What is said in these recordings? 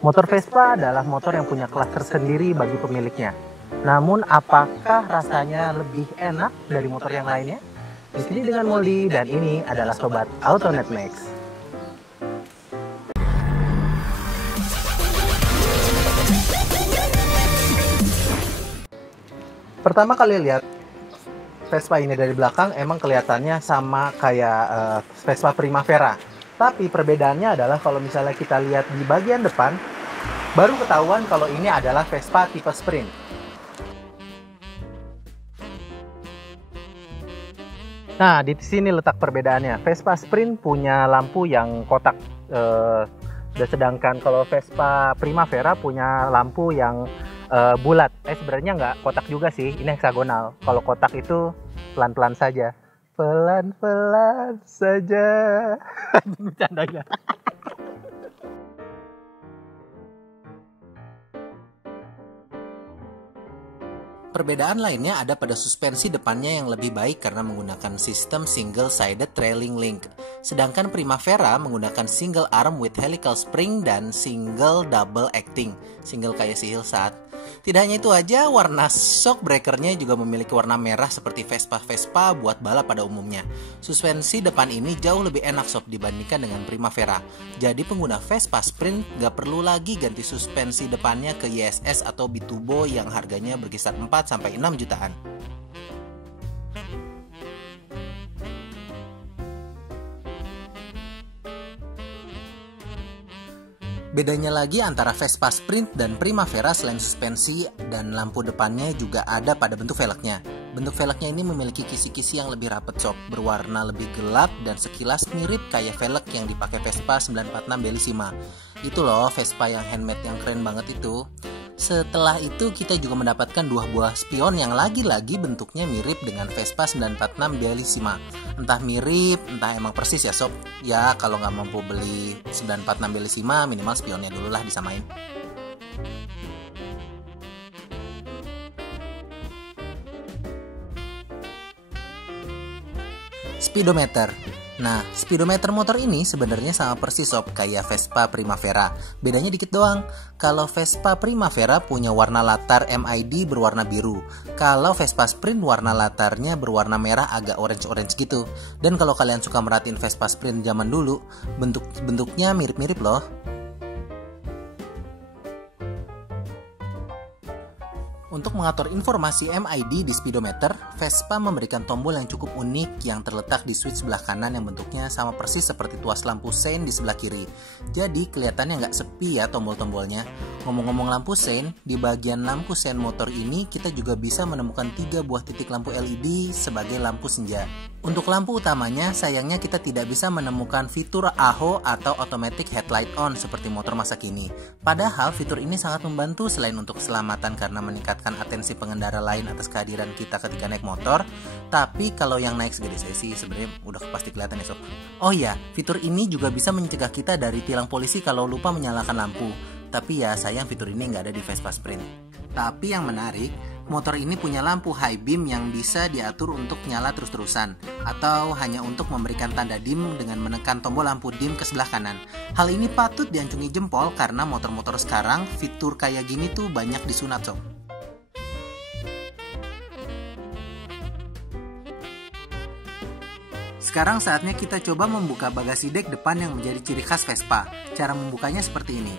Motor Vespa adalah motor yang punya kelas tersendiri bagi pemiliknya. Namun, apakah rasanya lebih enak dari motor yang lainnya? Di sini dengan Moldy, dan ini adalah Sobat Autonet Max. Pertama kali lihat Vespa ini dari belakang, emang kelihatannya sama kayak Vespa Primavera. Tapi perbedaannya adalah kalau misalnya kita lihat di bagian depan, baru ketahuan kalau ini adalah Vespa tipe Sprint. Nah, di sini letak perbedaannya. Vespa Sprint punya lampu yang kotak, sedangkan kalau Vespa Primavera punya lampu yang bulat. Sebenarnya nggak kotak juga sih, ini heksagonal. Kalau kotak itu pelan-pelan saja. Pelan-pelan saja. Bercandanya. Perbedaan lainnya ada pada suspensi depannya yang lebih baik karena menggunakan sistem single-sided trailing link. Sedangkan Primavera menggunakan single arm with helical spring dan single double acting. Single kayak si Hilsat. Tidak hanya itu aja, warna shock breakernya juga memiliki warna merah seperti Vespa-Vespa buat balap pada umumnya. Suspensi depan ini jauh lebih enak sob dibandingkan dengan Primavera. Jadi pengguna Vespa Sprint gak perlu lagi ganti suspensi depannya ke YSS atau Biturbo yang harganya berkisar 4-6 jutaan. Bedanya lagi antara Vespa Sprint dan Primavera selain suspensi dan lampu depannya juga ada pada bentuk velgnya. Bentuk velgnya ini memiliki kisi-kisi yang lebih rapet sob, berwarna lebih gelap dan sekilas mirip kayak velg yang dipakai Vespa 946 Bellissima. Itu loh Vespa yang handmade yang keren banget itu. Setelah itu kita juga mendapatkan 2 buah spion yang lagi-lagi bentuknya mirip dengan Vespa 946 Bellissima. Entah mirip, entah emang persis ya sob. Ya kalau nggak mampu beli 946 Bellissima minimal spionnya dulu lah disamain. Speedometer. Nah, speedometer motor ini sebenarnya sama persis sob kayak Vespa Primavera. Bedanya dikit doang. Kalau Vespa Primavera punya warna latar MID berwarna biru. Kalau Vespa Sprint warna latarnya berwarna merah agak orange-orange gitu. Dan kalau kalian suka merhatiin Vespa Sprint zaman dulu, bentuknya mirip-mirip loh. Untuk mengatur informasi MID di speedometer, Vespa memberikan tombol yang cukup unik yang terletak di switch sebelah kanan yang bentuknya sama persis seperti tuas lampu sein di sebelah kiri. Jadi kelihatannya nggak sepi ya tombol-tombolnya. Ngomong-ngomong lampu sein, di bagian lampu sein motor ini kita juga bisa menemukan 3 buah titik lampu LED sebagai lampu senja. Untuk lampu utamanya, sayangnya kita tidak bisa menemukan fitur AHO atau Automatic Headlight On seperti motor masa kini. Padahal fitur ini sangat membantu selain untuk keselamatan karena meningkatkan atensi pengendara lain atas kehadiran kita ketika naik motor. Tapi kalau yang naik segede saya sih sebenarnya udah pasti kelihatan ya sob. Oh iya, fitur ini juga bisa mencegah kita dari tilang polisi kalau lupa menyalakan lampu. Tapi ya sayang fitur ini nggak ada di Vespa Sprint. Tapi yang menarik, motor ini punya lampu high beam yang bisa diatur untuk nyala terus-terusan atau hanya untuk memberikan tanda dim dengan menekan tombol lampu dim ke sebelah kanan. Hal ini patut diacungi jempol karena motor-motor sekarang fitur kayak gini tuh banyak disunat sob. Sekarang saatnya kita coba membuka bagasi dek depan yang menjadi ciri khas Vespa. Cara membukanya seperti ini.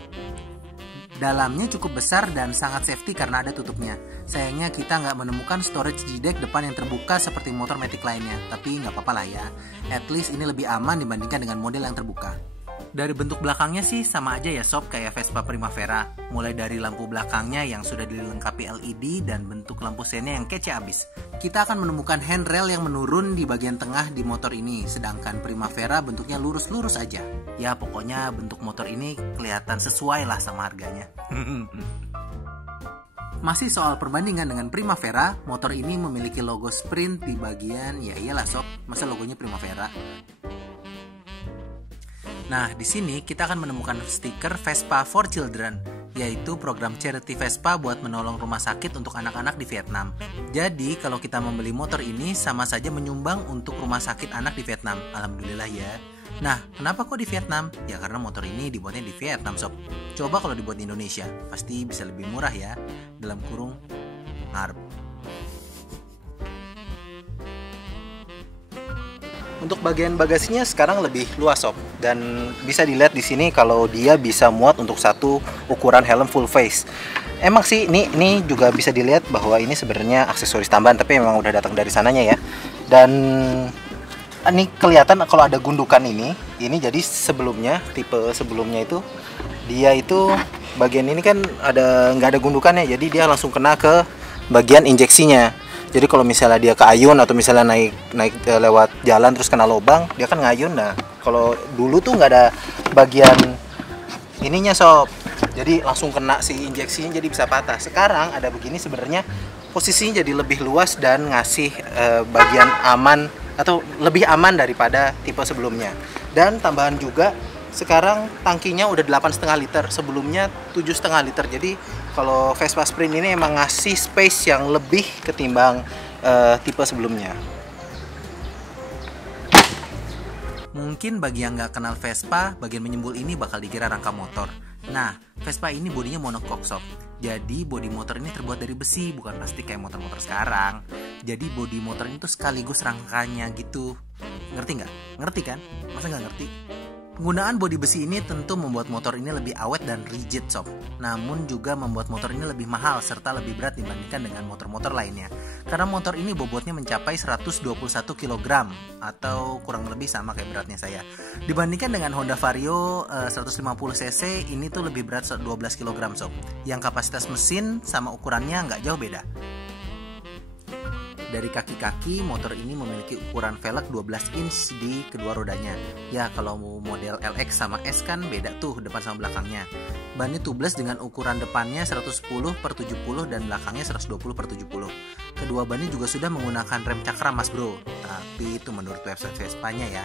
Dalamnya cukup besar dan sangat safety karena ada tutupnya. Sayangnya kita nggak menemukan storage di dek depan yang terbuka seperti motor Matic lainnya. Tapi nggak apa-apa lah ya. At least ini lebih aman dibandingkan dengan model yang terbuka. Dari bentuk belakangnya sih sama aja ya sob kayak Vespa Primavera. Mulai dari lampu belakangnya yang sudah dilengkapi LED dan bentuk lampu seinnya yang kece abis. Kita akan menemukan handrail yang menurun di bagian tengah di motor ini. Sedangkan Primavera bentuknya lurus-lurus aja. Ya pokoknya bentuk motor ini kelihatan sesuai lah sama harganya. Masih soal perbandingan dengan Primavera, motor ini memiliki logo Sprint di bagian, ya iyalah sob, masa logonya Primavera. Nah, di sini kita akan menemukan stiker Vespa for Children, yaitu program charity Vespa buat menolong rumah sakit untuk anak-anak di Vietnam. Jadi, kalau kita membeli motor ini sama saja menyumbang untuk rumah sakit anak di Vietnam. Alhamdulillah ya. Nah, kenapa kok di Vietnam? Ya karena motor ini dibuatnya di Vietnam, sob. Coba kalau dibuat di Indonesia, pasti bisa lebih murah ya. Dalam kurung ngarep. Untuk bagian bagasinya sekarang lebih luas, sob. Dan bisa dilihat di sini kalau dia bisa muat untuk satu ukuran helm full face. Emang sih ini juga bisa dilihat bahwa ini sebenarnya aksesoris tambahan, tapi memang udah datang dari sananya ya. Dan ini kelihatan kalau ada gundukan ini jadi sebelumnya, tipe sebelumnya itu dia itu bagian ini kan nggak ada gundukannya, jadi dia langsung kena ke bagian injeksinya. Jadi kalau misalnya dia keayun atau misalnya naik lewat jalan terus kena lubang, dia kan ngayun. Nah kalau dulu tuh nggak ada bagian ininya, sob, jadi langsung kena si injeksinya, jadi bisa patah. Sekarang ada begini, sebenarnya posisinya jadi lebih luas dan ngasih bagian aman atau lebih aman daripada tipe sebelumnya. Dan tambahan juga, sekarang tangkinya udah 8,5 liter, sebelumnya 7,5 liter. Jadi kalau Vespa Sprint ini emang ngasih space yang lebih ketimbang tipe sebelumnya. Mungkin bagi yang nggak kenal Vespa, bagian menyembul ini bakal dikira rangka motor. Nah, Vespa ini bodinya monocoque, sob. Jadi bodi motor ini terbuat dari besi, bukan plastik kayak motor-motor sekarang. Jadi bodi motor ini tuh sekaligus rangkanya gitu. Ngerti nggak? Ngerti kan? Masa nggak ngerti? Penggunaan bodi besi ini tentu membuat motor ini lebih awet dan rigid, sob. Namun juga membuat motor ini lebih mahal serta lebih berat dibandingkan dengan motor-motor lainnya. Karena motor ini bobotnya mencapai 121 kg atau kurang lebih sama kayak beratnya saya. Dibandingkan dengan Honda Vario 150 cc, ini tuh lebih berat 12 kg, sob. Yang kapasitas mesin sama ukurannya nggak jauh beda. Dari kaki-kaki, motor ini memiliki ukuran velg 12 inch di kedua rodanya. Ya, kalau model LX sama S kan beda tuh depan sama belakangnya. Bannya tubeless dengan ukuran depannya 110/70 dan belakangnya 120/70. Kedua bannya juga sudah menggunakan rem cakram, mas bro. Tapi itu menurut website Vespanya ya.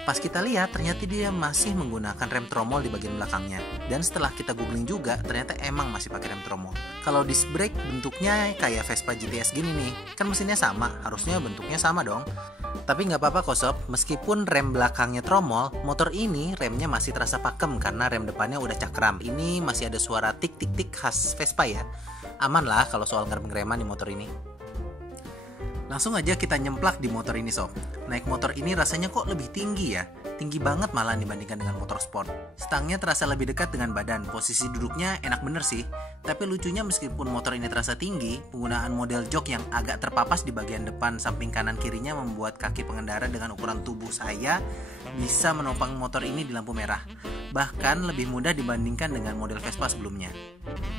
Pas kita lihat, ternyata dia masih menggunakan rem tromol di bagian belakangnya. Dan setelah kita googling juga, ternyata emang masih pakai rem tromol. Kalau disc brake bentuknya kayak Vespa GTS gini nih, kan mesinnya sama, harusnya bentuknya sama dong. Tapi nggak apa-apa kok, sob, meskipun rem belakangnya tromol, motor ini remnya masih terasa pakem karena rem depannya udah cakram. Ini masih ada suara tik-tik-tik khas Vespa ya. Aman lah kalau soal ngerem-ngereman di motor ini. Langsung aja kita nyemplak di motor ini, sob. Naik motor ini rasanya kok lebih tinggi ya. Tinggi banget malah dibandingkan dengan motor sport. Stangnya terasa lebih dekat dengan badan. Posisi duduknya enak bener sih. Tapi lucunya meskipun motor ini terasa tinggi, penggunaan model jok yang agak terpapas di bagian depan samping kanan kirinya membuat kaki pengendara dengan ukuran tubuh saya bisa menopang motor ini di lampu merah. Bahkan lebih mudah dibandingkan dengan model Vespa sebelumnya.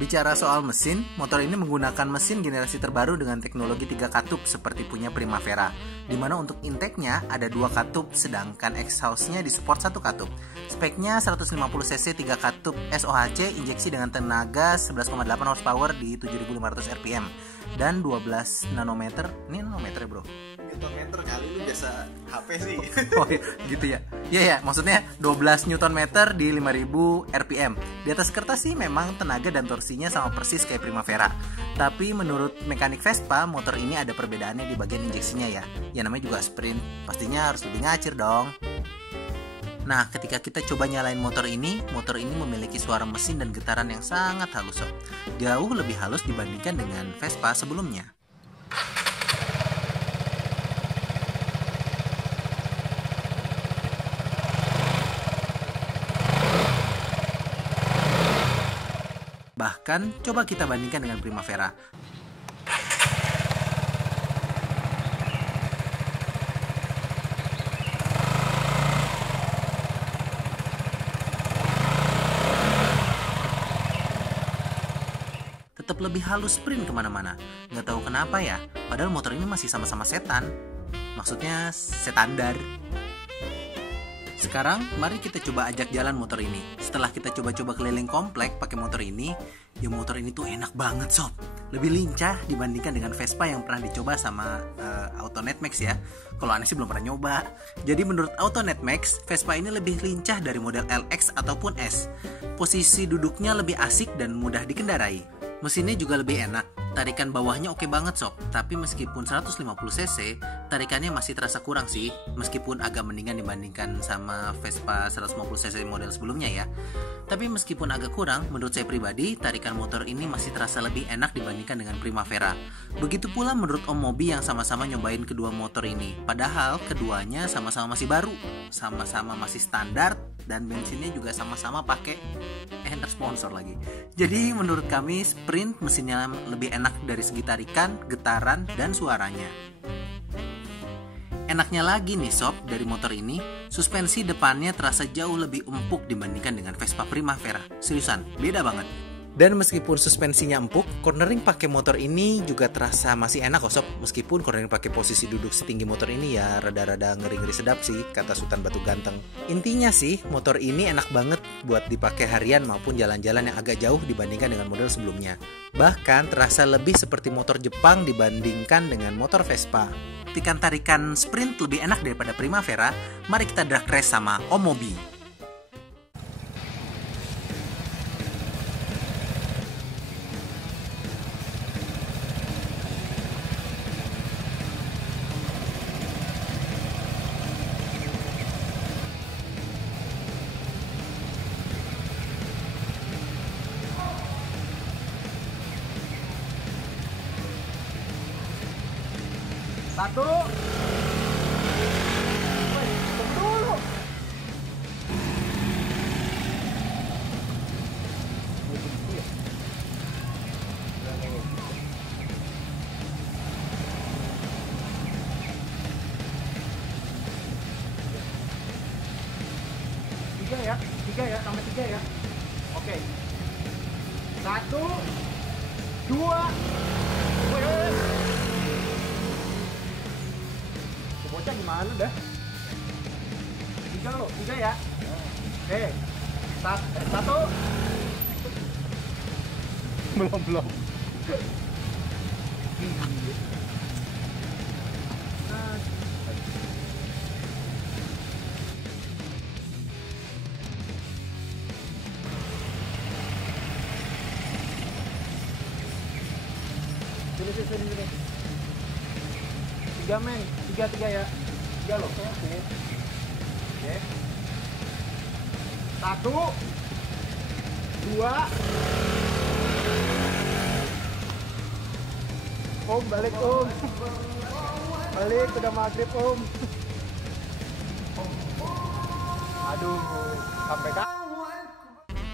Bicara soal mesin, motor ini menggunakan mesin generasi terbaru dengan teknologi 3 katup seperti punya Primavera, di mana untuk intake-nya ada 2 katup, sedangkan exhaust-nya disupport 1 katup. Speknya 150 cc 3 katup SOHC, injeksi dengan tenaga 11,8 horsepower di 7.500 rpm dan 12 nanometer. Ini nanometer ya, bro? Newtonmeter kali, lu biasa HP sih. Oh gitu ya. Iya ya, maksudnya 12 Nm di 5000 rpm. Di atas kertas sih memang tenaga dan torsinya sama persis kayak Primavera. Tapi menurut mekanik Vespa, motor ini ada perbedaannya di bagian injeksinya ya. Ya namanya juga sprint, pastinya harus lebih ngacir dong. Nah, ketika kita coba nyalain motor ini memiliki suara mesin dan getaran yang sangat halus, sob. Jauh lebih halus dibandingkan dengan Vespa sebelumnya. Bahkan, coba kita bandingkan dengan Primavera. Tetap lebih halus sprint kemana-mana. Nggak tahu kenapa ya, padahal motor ini masih sama-sama setan. Maksudnya setandar. Sekarang, mari kita coba ajak jalan motor ini. Setelah kita coba-coba keliling komplek pakai motor ini, ya motor ini tuh enak banget, sob. Lebih lincah dibandingkan dengan Vespa yang pernah dicoba sama Autonet Max ya. Kalau aneh sih belum pernah nyoba. Jadi menurut Autonet Max, Vespa ini lebih lincah dari model LX ataupun S. Posisi duduknya lebih asik dan mudah dikendarai. Mesinnya juga lebih enak. Tarikan bawahnya oke banget sob, tapi meskipun 150 cc, tarikannya masih terasa kurang sih, meskipun agak mendingan dibandingkan sama Vespa 150 cc model sebelumnya ya. Tapi meskipun agak kurang, menurut saya pribadi, tarikan motor ini masih terasa lebih enak dibandingkan dengan Primavera. Begitu pula menurut Om Mobi yang sama-sama nyobain kedua motor ini. Padahal keduanya sama-sama masih baru, sama-sama masih standar, dan bensinnya juga sama-sama pakai enter sponsor lagi. Jadi menurut kami Sprint mesinnya lebih enak dari segi tarikan, getaran, dan suaranya. Enaknya lagi nih sob, dari motor ini, suspensi depannya terasa jauh lebih empuk dibandingkan dengan Vespa Primavera. Seriusan, beda banget. Dan meskipun suspensinya empuk, cornering pakai motor ini juga terasa masih enak kok sob. Meskipun cornering pakai posisi duduk setinggi motor ini ya rada-rada ngeri-ngeri sedap sih, kata Sultan Batu Ganteng. Intinya sih, motor ini enak banget buat dipakai harian maupun jalan-jalan yang agak jauh dibandingkan dengan model sebelumnya. Bahkan terasa lebih seperti motor Jepang dibandingkan dengan motor Vespa. Tarikan Sprint lebih enak daripada Primavera, mari kita drag race sama Om Mobi. Satu. Tunggu dulu. Tiga ya, tambah 3 ya. Oke. 1, 2. Bocah gimana dah? 3 ya. Oke. 1. Belum. Sini. 3 men, 3 ya. 3 loh. Oke. 1, 2. Om balik Om. Balik udah maghrib Om. Aduh, sampai kan.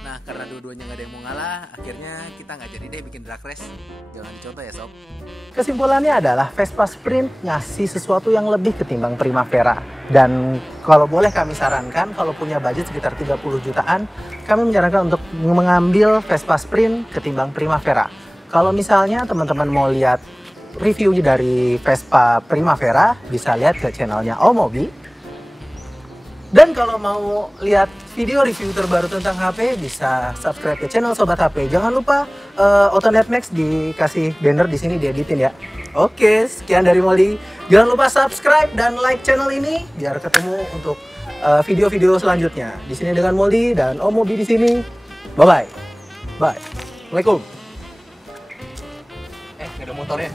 Nah, karena dua-duanya nggak ada yang mau ngalah, akhirnya kita nggak jadi deh bikin drag race. Jangan dicontoh ya sob. Kesimpulannya adalah Vespa Sprint ngasih sesuatu yang lebih ketimbang Primavera. Dan kalau boleh kami sarankan, kalau punya budget sekitar 30 jutaan, kami menyarankan untuk mengambil Vespa Sprint ketimbang Primavera. Kalau misalnya teman-teman mau lihat review dari Vespa Primavera, bisa lihat ke channelnya Om Mobi. Dan kalau mau lihat video review terbaru tentang HP, bisa subscribe ke channel Sobat HP. Jangan lupa Autonet Max dikasih banner di sini dieditin ya. Oke, sekian dari Molly. Jangan lupa subscribe dan like channel ini biar ketemu untuk video-video selanjutnya. Di sini dengan Molly dan Om Mobi di sini. Bye. Assalamualaikum. Nggak ada motornya.